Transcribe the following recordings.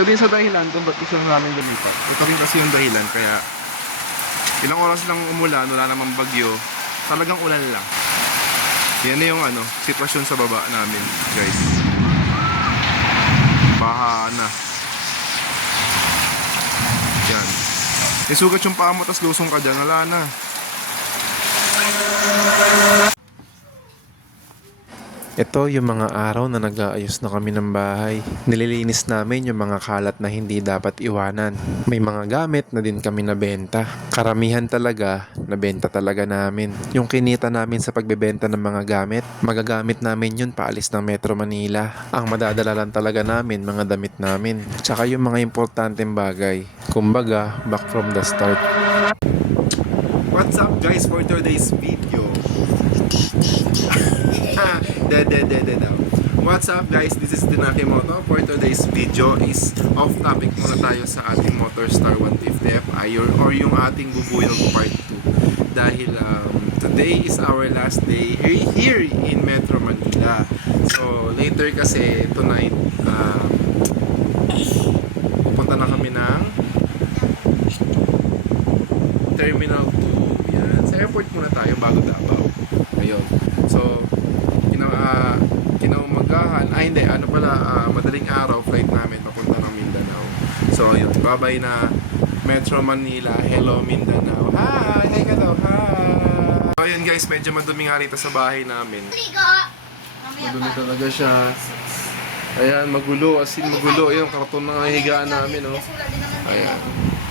Isa din sa dahilan kung ba't gusto namin lumipat. Ito rin kasi yung dahilan, kaya ilang oras lang umulan, wala namang bagyo. Talagang ulan lang. Yan na yung sitwasyon sa baba namin, guys. Baha na. Yan. Isugat yung paa mo, tas lusong ka dyan, wala na. Ito yung mga araw na nag-aayos na kami ng bahay. Nililinis namin yung mga kalat na hindi dapat iwanan. May mga gamit na din kami nabenta. Karamihan talaga, nabenta talaga namin. Yung kinita namin sa pagbebenta ng mga gamit, magagamit namin yun paalis ng Metro Manila. Ang madadala lang talaga namin, mga damit namin. Tsaka yung mga importanteng bagay. Kumbaga, back from the start. What's up guys for today's video? What's up guys, this is Dinaki Moto. For today's video is off topic muna tayo sa ating Motorstar 150 Fi or yung ating bubuyog part 2. Dahil today is our last day here in Metro Manila. So later kasi tonight pupunta na kami ng Terminal 2. Yan. Sa airport muna tayo bago Davao. Ayun. So kinaumagahan, madaling araw flight namin papunta ng Mindanao. So yun, bye-bye na Metro Manila. Hello Mindanao. Hi! Hi ka daw. Hi! So yun guys, medyo madumi nga rito sa bahay namin. Madumi talaga siya. Ayan, magulo. As in magulo. Ayan, karton na higaan namin, oh. Ayan.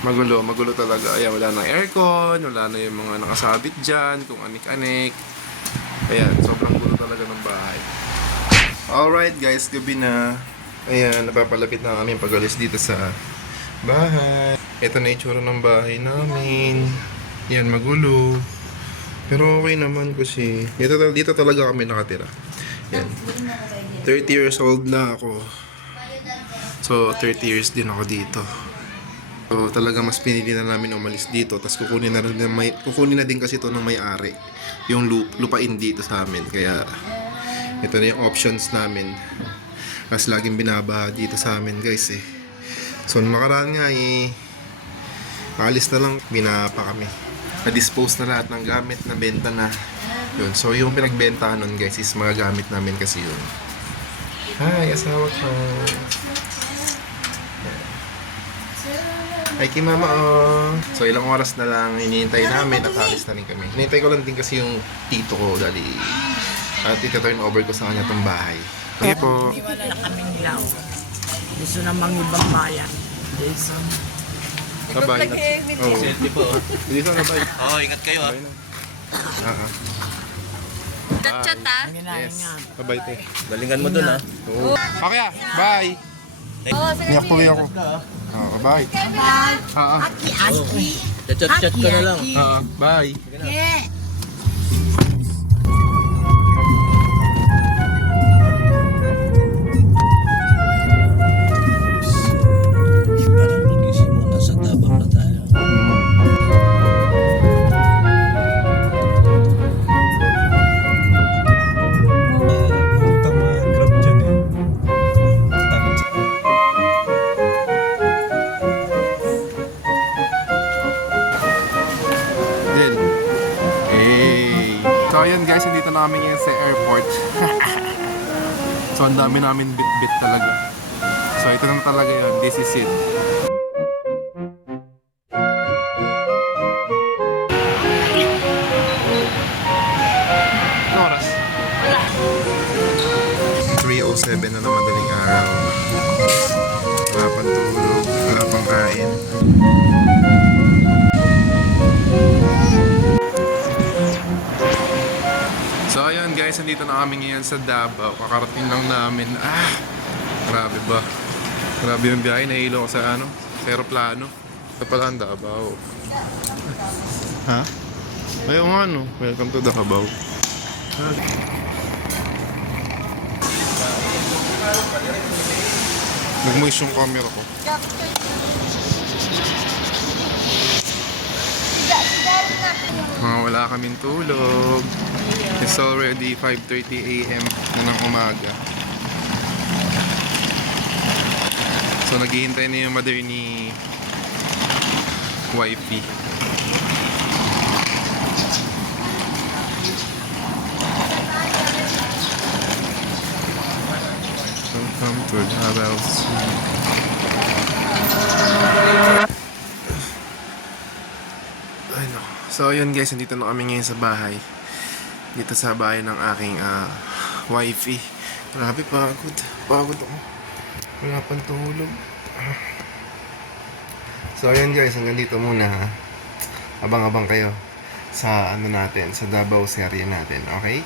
Magulo talaga. Ayan, wala na aircon, wala na yung mga nakasabit dyan, kung anik-anik. Ayan, sobrang gulo talaga ng bahay. Alright guys, gabi na. Ayan, napapalapit na kami pag-alis dito sa bahay. Ito na itsura ng bahay namin. Yan, magulo. Pero okay naman kasi dito talaga kami nakatira. Yan. 30 years old na ako. So, 30 years din ako dito. So, talaga mas pinili na namin umalis dito. Tapos kukunin na din kasi ito ng may-ari. Yung lupain dito sa amin. Kaya, ito na yung options namin. Kasi laging binabaha dito sa amin guys eh. So, nakaraan nga alis na lang, binapa kami. Na-dispose na lahat ng gamit, na benta na. Yun. So, yung pinagbentahan nun guys is mga gamit namin kasi yun. Hi, asawa ko. Hi kay mama, oh. So ilang oras na lang hinihintay namin at alis na rin kami. Hinihintay ko lang din kasi yung tito ko dali at ita-turn over ko sa kanya itong bahay. Okay po. Wala na kaming ilaw. Gusto na ibang bayan. Jason. Bye-bye. Oh. Jason, bye-bye. Oo, ingat kayo ah. Chat ah. Yes. Bye-bye, te. Galingan mo dun ah. Oo. Okay ah. Bye. Niyak tuloy ako. Bye. Aki. Chat ka na lang. Bye. Parang nagising mo, nasa tabang na tayo. Del. Hey. So ayun guys, nandito na kami ngayon sa airport. So ang dami namin bit-bit talaga. So ito na talaga yun. This is it. Anong oras? 3:07 na madaling araw. Wala pang tulog, wala pang kain. So ayun guys, nandito na kami ngayon sa Davao. Kakarating lang namin. Grabe ba? Grabe yung biyahe. Nahilo ko sa sa aeroplano. Ito pala ang Davao. Ha? Ayaw nga no. Welcome to Davao. Nag-moist yung camera ko. Wala kaming tulog. It's already 5:30 AM na ng umaga. So naghihintay na yung mother ni wifey. Welcome to Davao City. Ay, no. So yun guys, nandito na kami ngayon sa bahay. Dito sa bahay ng aking wifey. Grabe, pagod. Pagod ako. Wala pang tulog. So ayan guys, hanggang dito muna ha. Abang-abang kayo sa ano natin, sa Davao serye natin, okay?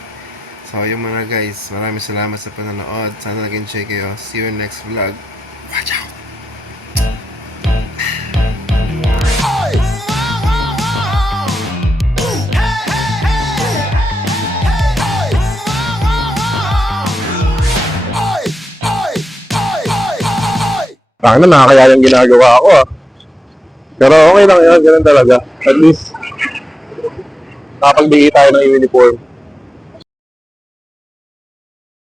So yung mga guys, maraming salamat sa panonood. Sana nag-enjoy kayo. See you in next vlog. Watch out! Tangina, nakakaya yung ginagawa ko ah. Pero okay lang yun, ganun talaga. At least, nakapagbigay tayo ng uniform.